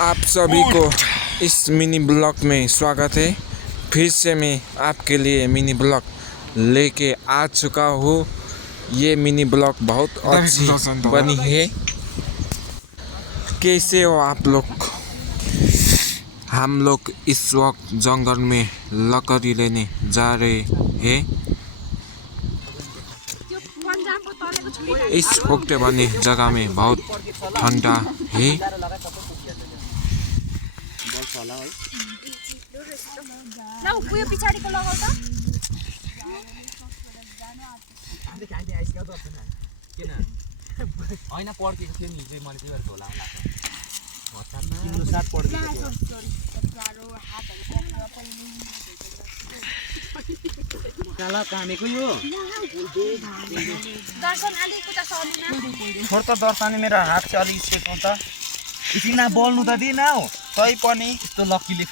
आप सभी को इस मिनी ब्लॉग में स्वागत है। फिर से मैं आपके लिए मिनी ब्लॉग लेके आ चुका हूँ। ये मिनी ब्लॉग बहुत अच्छी बनी है। कैसे हो आप लोग? हम लोग इस वक्त जंगल में लकड़ी लेने जा रहे हैं। इस खोकटे वाले जगह में बहुत ठंडा है। छोड त दर्शनी मेरो हात चाहिँ अलिक सेको त एकछिन बोल्नु त दिन हौ तै पनि यस्तो लक्कीले